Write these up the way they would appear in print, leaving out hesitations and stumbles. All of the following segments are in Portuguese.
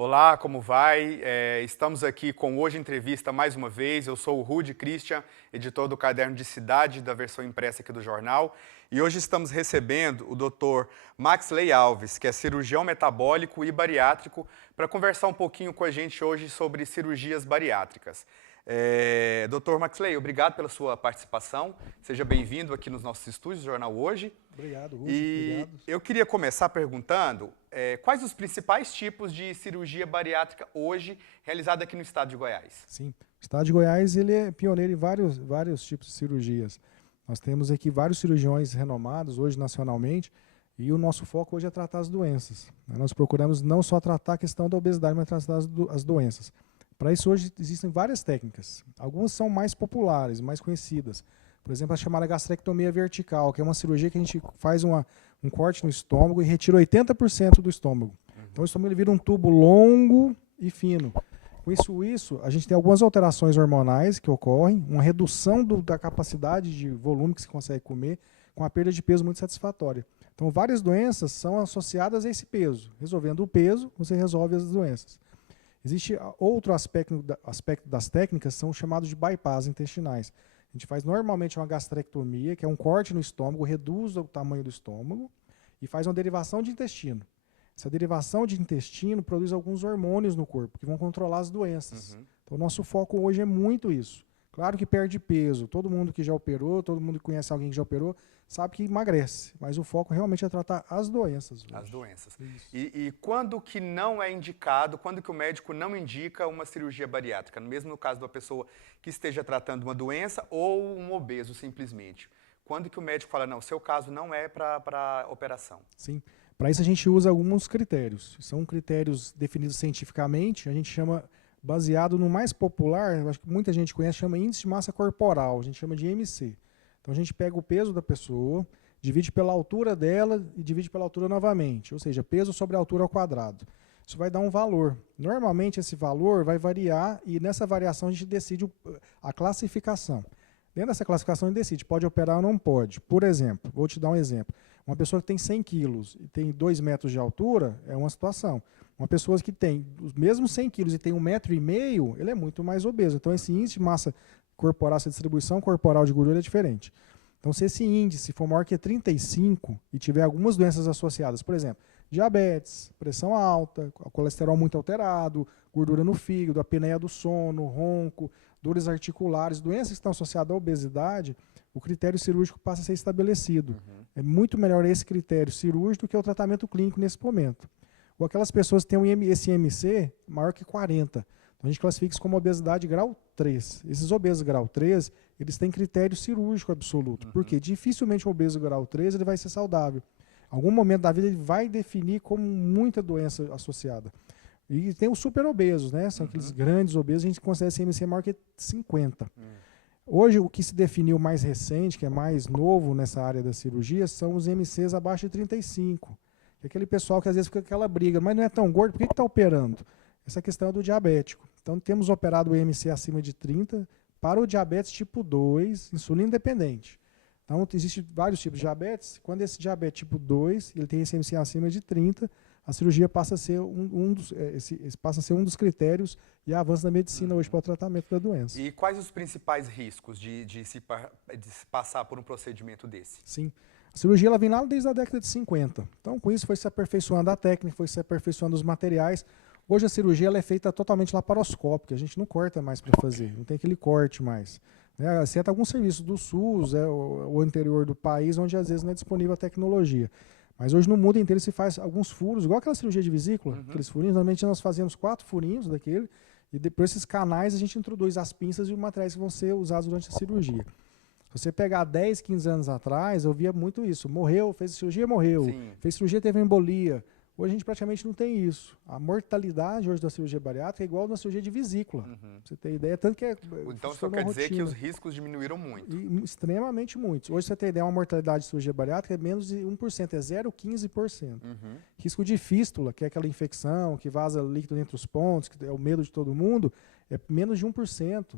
Olá, como vai? Estamos aqui com Hoje Entrevista mais uma vez. Eu sou o Rudy Christian, editor do Caderno de Cidade, da versão impressa aqui do jornal. E hoje estamos recebendo o Dr. Maxley Alves, que é cirurgião metabólico e bariátrico, para conversar um pouquinho com a gente hoje sobre cirurgias bariátricas. Dr. Maxley, obrigado pela sua participação. Seja bem-vindo aqui nos nossos estúdios do Jornal Hoje. Obrigado, Rudy. E Obrigado. eu queria começar perguntando quais os principais tipos de cirurgia bariátrica hoje realizada aqui no estado de Goiás? Sim, o estado de Goiás ele é pioneiro em vários tipos de cirurgias. Nós temos aqui vários cirurgiões renomados hoje nacionalmente e o nosso foco hoje é tratar as doenças. Nós procuramos não só tratar a questão da obesidade, mas tratar as doenças. Para isso hoje existem várias técnicas. Algumas são mais populares, mais conhecidas. Por exemplo, a chamada gastrectomia vertical, que é uma cirurgia que a gente faz um corte no estômago e retira 80% do estômago. Então o estômago ele vira um tubo longo e fino. Com isso, a gente tem algumas alterações hormonais que ocorrem, uma redução da capacidade de volume que se consegue comer, com a perda de peso muito satisfatória. Então várias doenças são associadas a esse peso. Resolvendo o peso, você resolve as doenças. Existe outro aspecto das técnicas, são chamados de bypass intestinais. A gente faz normalmente uma gastrectomia, que é um corte no estômago, reduz o tamanho do estômago e faz uma derivação de intestino. Essa derivação de intestino produz alguns hormônios no corpo, que vão controlar as doenças. Então, o nosso foco hoje é muito isso. Claro que perde peso. Todo mundo que já operou, todo mundo que conhece alguém que já operou, sabe que emagrece. Mas o foco realmente é tratar as doenças hoje. As doenças. E quando que não é indicado, quando que o médico não indica uma cirurgia bariátrica? Mesmo no caso de uma pessoa que esteja tratando uma doença ou um obeso simplesmente. Quando que o médico fala, não, seu caso não é para operação? Sim. Para isso a gente usa alguns critérios. São critérios definidos cientificamente, a gente chama, baseado no mais popular, acho que muita gente conhece, chama índice de massa corporal, a gente chama de IMC. Então a gente pega o peso da pessoa, divide pela altura dela e divide pela altura novamente, ou seja, peso sobre a altura ao quadrado. Isso vai dar um valor. Normalmente esse valor vai variar e nessa variação a gente decide a classificação. Dentro dessa classificação a gente decide, pode operar ou não pode. Por exemplo, vou te dar um exemplo. Uma pessoa que tem 100 quilos e tem 2 metros de altura é uma situação. Uma pessoa que tem os mesmos 100 quilos e tem 1,5 metro, ele é muito mais obeso. Então esse índice de massa corporal, essa distribuição corporal de gordura é diferente. Então se esse índice for maior que 35 e tiver algumas doenças associadas, por exemplo, diabetes, pressão alta, colesterol muito alterado, gordura no fígado, apneia do sono, ronco, dores articulares, doenças que estão associadas à obesidade, o critério cirúrgico passa a ser estabelecido. É muito melhor esse critério cirúrgico do que o tratamento clínico nesse momento. Ou aquelas pessoas que têm esse IMC maior que 40. Então a gente classifica isso como obesidade grau 3. Esses obesos grau 3, eles têm critério cirúrgico absoluto. Porque dificilmente um obeso grau 3 ele vai ser saudável. Em algum momento da vida ele vai definir como muita doença associada. E tem os super obesos, né? São aqueles grandes obesos, a gente considera esse IMC maior que 50. Hoje, o que se definiu mais recente, que é mais novo nessa área da cirurgia, são os MCs abaixo de 35. Que é aquele pessoal que às vezes fica com aquela briga, mas não é tão gordo, por que está operando? Essa questão é do diabético. Então, temos operado o MC acima de 30 para o diabetes tipo 2, insulina independente. Então, existem vários tipos de diabetes. Quando esse diabetes tipo 2, ele tem esse MC acima de 30, a cirurgia passa a ser passa a ser um dos critérios e avanço da medicina hoje para o tratamento da doença. E quais os principais riscos de se passar por um procedimento desse? Sim. A cirurgia ela vem lá desde a década de 50. Então, com isso, foi se aperfeiçoando a técnica, foi se aperfeiçoando os materiais. Hoje, a cirurgia ela é feita totalmente laparoscópica. A gente não corta mais para fazer, não tem aquele corte mais. Exceto alguns serviços do SUS, o interior do país, onde às vezes não é disponível a tecnologia. Mas hoje no mundo inteiro se faz alguns furos, igual aquela cirurgia de vesícula, aqueles furinhos. Normalmente nós fazemos 4 furinhos daquele, e depois esses canais a gente introduz as pinças e os materiais que vão ser usados durante a cirurgia. Se você pegar 10, 15 anos atrás, eu via muito isso. Morreu, fez cirurgia, morreu. Sim. Fez cirurgia, teve embolia. Hoje a gente praticamente não tem isso. A mortalidade hoje da cirurgia bariátrica é igual à da cirurgia de vesícula. Pra você ter ideia, tanto que Então, isso quer dizer que os riscos diminuíram muito. Extremamente muitos. Hoje, você tem ideia, uma mortalidade de cirurgia bariátrica é menos de 1%, é 0,15%. Risco de fístula, que é aquela infecção que vaza líquido entre os pontos, que é o medo de todo mundo, é menos de 1%.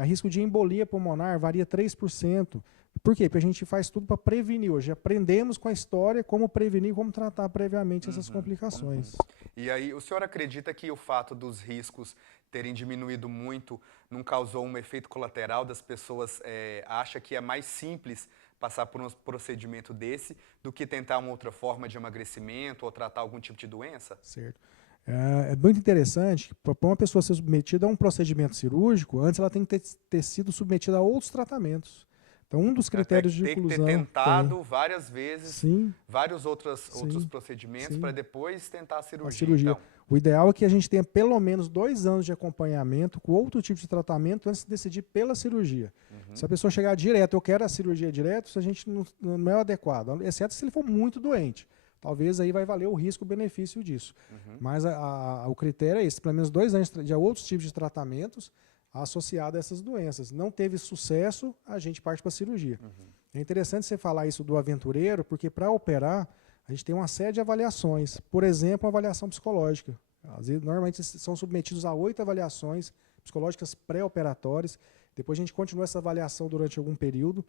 O risco de embolia pulmonar varia 3%. Por quê? Porque a gente faz tudo para prevenir. Hoje aprendemos com a história como prevenir e como tratar previamente essas complicações. E aí, o senhor acredita que o fato dos riscos terem diminuído muito não causou um efeito colateral das pessoas acha que é mais simples passar por um procedimento desse do que tentar uma outra forma de emagrecimento ou tratar algum tipo de doença? Certo. É muito interessante que para uma pessoa ser submetida a um procedimento cirúrgico, antes ela tem que ter sido submetida a outros tratamentos. Então, um dos critérios de Tem que ter inclusão... tentado várias vezes, Sim, vários outros sim, procedimentos sim. para depois tentar a cirurgia. A cirurgia. Então. O ideal é que a gente tenha pelo menos 2 anos de acompanhamento com outro tipo de tratamento antes de decidir pela cirurgia. Se a pessoa chegar direto, eu quero a cirurgia direto, se a gente não é o adequado, exceto se ele for muito doente. Talvez aí vai valer o risco-benefício disso. Mas o critério é esse, pelo menos 2 anos de outros tipos de tratamentos associados a essas doenças. Não teve sucesso, a gente parte para a cirurgia. É interessante você falar isso do aventureiro, porque para operar, a gente tem uma série de avaliações. Por exemplo, a avaliação psicológica. Às vezes, normalmente são submetidos a 8 avaliações psicológicas pré-operatórias. Depois a gente continua essa avaliação durante algum período.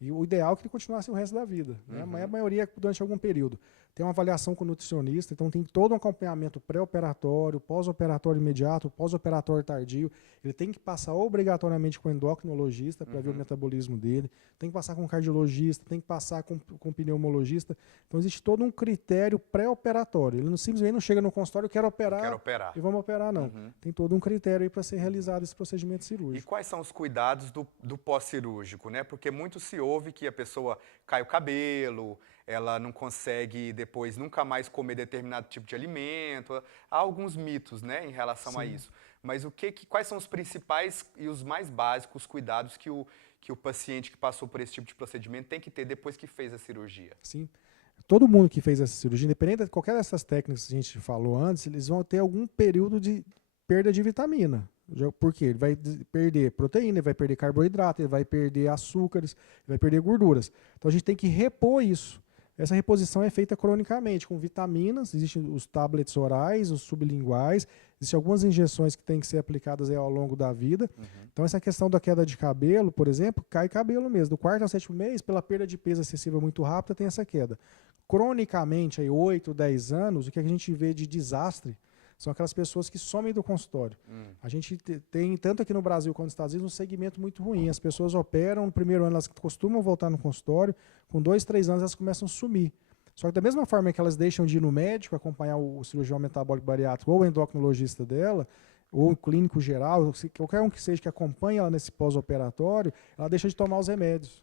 E o ideal é que ele continuasse o resto da vida. Né? A maioria durante algum período. Tem uma avaliação com o nutricionista, então tem todo um acompanhamento pré-operatório, pós-operatório imediato, pós-operatório tardio. Ele tem que passar obrigatoriamente com o endocrinologista para ver o metabolismo dele, tem que passar com o cardiologista, tem que passar com o pneumologista. Então existe todo um critério pré-operatório. Ele simplesmente não chega no consultório, quero operar e vamos operar, não. Tem todo um critério aí para ser realizado esse procedimento cirúrgico. E quais são os cuidados do pós-cirúrgico, né? Porque muito se ouve que a pessoa cai o cabelo, ela não consegue depois nunca mais comer determinado tipo de alimento. Há alguns mitos, né, em relação a isso. Mas quais são os principais e os mais básicos cuidados que o paciente que passou por esse tipo de procedimento tem que ter depois que fez a cirurgia? Sim. Todo mundo que fez essa cirurgia, independente de qualquer dessas técnicas que a gente falou antes, eles vão ter algum período de perda de vitamina. Por quê? Ele vai perder proteína, ele vai perder carboidrato, ele vai perder açúcares, ele vai perder gorduras. Então a gente tem que repor isso. Essa reposição é feita cronicamente, com vitaminas, existem os tablets orais, os sublinguais, existem algumas injeções que têm que ser aplicadas aí ao longo da vida. Então essa questão da queda de cabelo, por exemplo, cai cabelo mesmo. Do 4º ao 7º mês, pela perda de peso excessiva muito rápida, tem essa queda. Cronicamente, aí, 8, 10 anos, o que a gente vê de desastre são aquelas pessoas que somem do consultório. A gente tem, tanto aqui no Brasil quanto nos Estados Unidos, um segmento muito ruim. As pessoas operam, no primeiro ano elas costumam voltar no consultório, com 2, 3 anos elas começam a sumir. Só que da mesma forma que elas deixam de ir no médico, acompanhar o cirurgião metabólico bariátrico ou o endocrinologista dela, ou o clínico geral, qualquer um que seja que acompanhe ela nesse pós-operatório, ela deixa de tomar os remédios.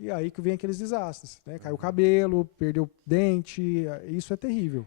E aí que vem aqueles desastres. Né? Cai o cabelo, perdeu o dente, isso é terrível.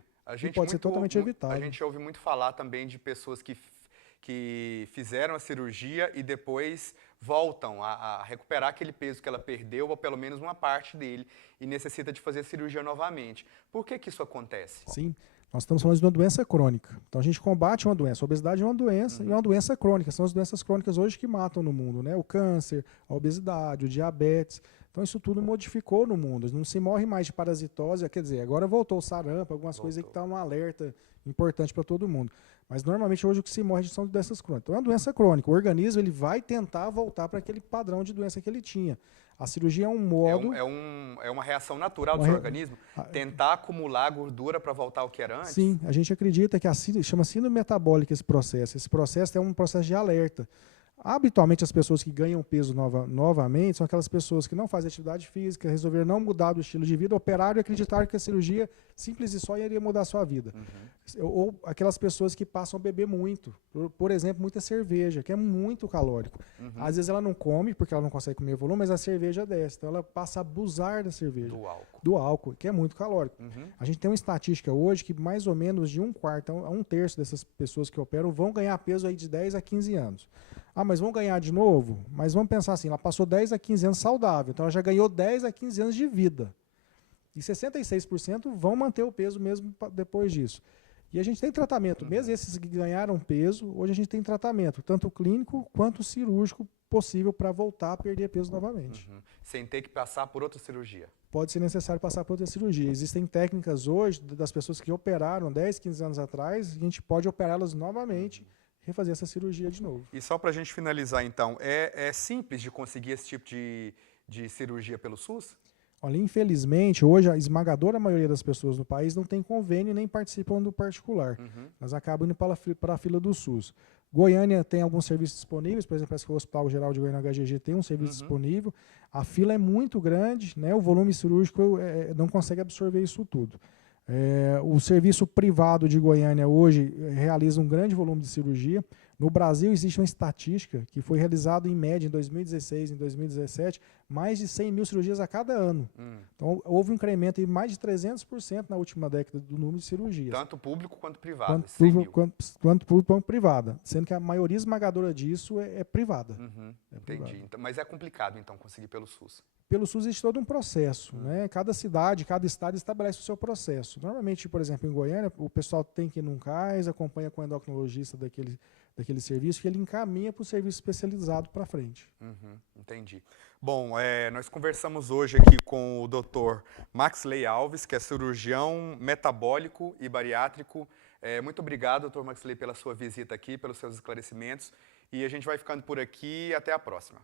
Pode ser totalmente evitado. A gente ouve muito falar também de pessoas que fizeram a cirurgia e depois voltam a recuperar aquele peso que ela perdeu, ou pelo menos uma parte dele, e necessita de fazer a cirurgia novamente. Por que isso acontece? Sim, nós estamos falando de uma doença crônica. Então a gente combate uma doença. A obesidade é uma doença e é uma doença crônica. São as doenças crônicas hoje que matam no mundo, né? O câncer, a obesidade, o diabetes. Então isso tudo modificou no mundo. Não se morre mais de parasitose, quer dizer, agora voltou o sarampo, algumas coisas que estão um alerta importante para todo mundo. Mas normalmente hoje o que se morre são doenças crônicas. Então é uma doença crônica. O organismo ele vai tentar voltar para aquele padrão de doença que ele tinha. A cirurgia é um modo... É uma reação natural do seu organismo? Tentar acumular gordura para voltar ao que era antes? Sim, a gente acredita que chama síndrome metabólica esse processo. Esse processo é um processo de alerta. Habitualmente, as pessoas que ganham peso novamente são aquelas pessoas que não fazem atividade física, resolveram não mudar do estilo de vida, operaram e acreditaram que a cirurgia simples e só iria mudar a sua vida. Ou aquelas pessoas que passam a beber muito. Por exemplo, muita cerveja, que é muito calórico. Às vezes ela não come, porque ela não consegue comer volume, mas a cerveja desce. Então ela passa a abusar da cerveja. Do álcool, que é muito calórico. A gente tem uma estatística hoje que mais ou menos de 1/4 a 1/3 dessas pessoas que operam vão ganhar peso aí de 10 a 15 anos. Ah, mas vão ganhar de novo? Mas vamos pensar assim, ela passou 10 a 15 anos saudável, então ela já ganhou 10 a 15 anos de vida. E 66% vão manter o peso mesmo depois disso. E a gente tem tratamento, mesmo esses que ganharam peso, hoje a gente tem tratamento, tanto clínico quanto cirúrgico possível para voltar a perder peso novamente. Sem ter que passar por outra cirurgia. Pode ser necessário passar por outra cirurgia. Existem técnicas hoje das pessoas que operaram 10, 15 anos atrás, a gente pode operá-las novamente, refazer essa cirurgia de novo. E só para a gente finalizar, então, é simples de conseguir esse tipo de cirurgia pelo SUS? Olha, infelizmente, hoje a esmagadora maioria das pessoas no país não tem convênio e nem participam do particular. Elas acabam indo para a fila do SUS. Goiânia tem alguns serviços disponíveis, por exemplo, parece que o Hospital Geral de Goiânia HGG tem um serviço disponível. A fila é muito grande, né? O volume cirúrgico não consegue absorver isso tudo. O serviço privado de Goiânia hoje realiza um grande volume de cirurgia. No Brasil existe uma estatística que foi realizada em média em 2016 e em 2017, mais de 100 mil cirurgias a cada ano. Então houve um incremento de mais de 300% na última década do número de cirurgias. Tanto público quanto privado, 100 mil. Quanto público quanto privada, sendo que a maioria esmagadora disso é privada. Entendi. Então, mas é complicado, então, conseguir pelo SUS. Pelo SUS existe todo um processo, né? Cada cidade, cada estado estabelece o seu processo. Normalmente, por exemplo, em Goiânia, o pessoal tem que ir num CAIS, acompanha com o endocrinologista daquele serviço, que ele encaminha para o serviço especializado para frente. Entendi. Bom, nós conversamos hoje aqui com o Dr. Maxley Alves, que é cirurgião metabólico e bariátrico. Muito obrigado, Dr. Maxley, pela sua visita aqui, pelos seus esclarecimentos. E a gente vai ficando por aqui e até a próxima.